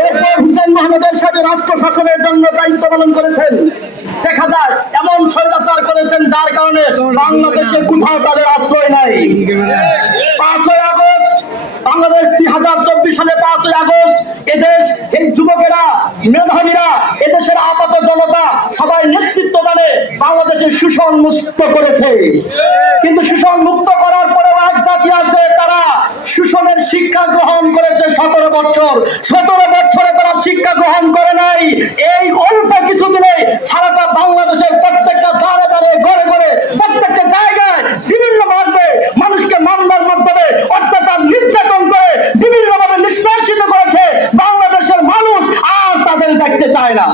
এরপর হুসেন মোহাম্মদের সাথে রাষ্ট্র শাসনের জন্য দায়িত্ব পালন করেছেন। দেখা যায় এমন স্বৈরাচার করেছেন যার কারণে বাংলাদেশে কোথাও তাদের আশ্রয় নাই। 5ই আগস্ট বাংলাদেশ 2024 সালে 5ই আগস্ট এদেশ এই যুবকেরা, মেধাবীরা, এদেশের আপাত জনতা সবাই নেতৃত্ব দানে বাংলাদেশের শোষণ মুক্ত করেছে। কিন্তু শোষণ মুক্ত করার পরেও এক জাতি আছে, তারা শোষণের শিক্ষা গ্রহণ করেছে 17 বছর। 17 বছরে তারা শিক্ষা গ্রহণ করে নাই। এই অল্প কিছুদিনে সারাটা বাংলাদেশের প্রত্যেকটা দ্বারে দ্বারে, ঘরে ঘরে, প্রত্যেকটা জায়গায় বিভিন্ন মার্গে মানুষকে মামলার মাধ্যমে অত্যাচার নির্যাতন করে বিভিন্নভাবে নিষ্কাশিত করেছে। বাংলাদেশের মানুষ আর তাদের দেখতে চায় না।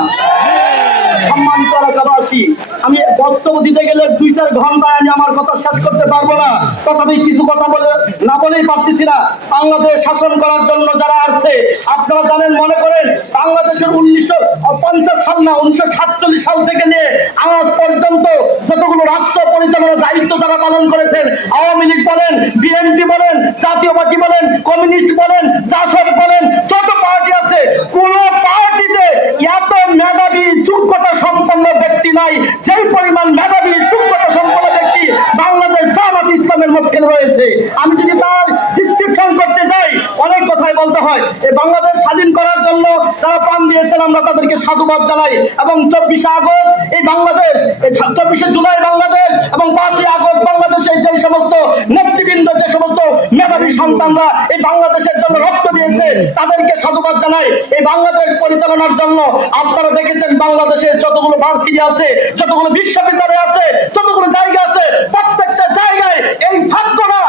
সম্মানিত এলাকাবাসী, আমি বক্তব্য দিতে গেলে 2-4 ঘন্টায় আমি আমার কথা শেষ করতে পারবো না। তথাপি কিছু কথা না বলেই পারতেছি না। বাংলাদেশ শাসন করার জন্য যারা আসছে, আপনারা জানেন, মনে করেন বাংলাদেশের 1950 সাল না 1947 সাল থেকে নিয়ে আজ পর্যন্ত যতগুলো রাষ্ট্র পরিচালনার দায়িত্ব তারা পালন করেছেন, আওয়ামী লীগ বলেন, বিএনপি বলেন, জাতীয় পার্টি বলেন, কমিউনিস্ট বলেন, জাসদ বলেন, যত পার্টি আছে, কোন পার্টিতে এত মেধাবী যোগ্যতা সম্পন্ন ব্যক্তি নাই যেই পরিমাণ মেধাবী যোগ্যতা সম্পন্ন ব্যক্তি বাংলাদেশ জামাত ইসলামের মধ্যে রয়েছে। আমি যদি তার ডিসক্রিপশন করতে যাই, অনেক কথাই বলতে হয়। এই বাংলাদেশ স্বাধীন করার জন্য যারা প্রাণ দিয়েছেন আমরা তাদেরকে সাধুবাদ জানাই। এবং 24 আগস্ট এই বাংলাদেশ, 24 জুলাই বাংলাদেশ এবং 5ই আগস্ট বাংলাদেশের যে সমস্ত নেতৃবৃন্দ, যে সমস্ত মেধাবী সন্তানরা এই বাংলাদেশের জন্য রক্ত দিয়েছে তাদেরকে সাধুবাদ জানাই। এই বাংলাদেশ পরিচালনার জন্য আপনারা দেখেছেন বাংলাদেশের যতগুলো ভার্সিটি আছে, যতগুলো বিশ্ববিদ্যালয় আছে, যতগুলো জায়গা আছে, প্রত্যেকটা জায়গায় এই ছাত্ররা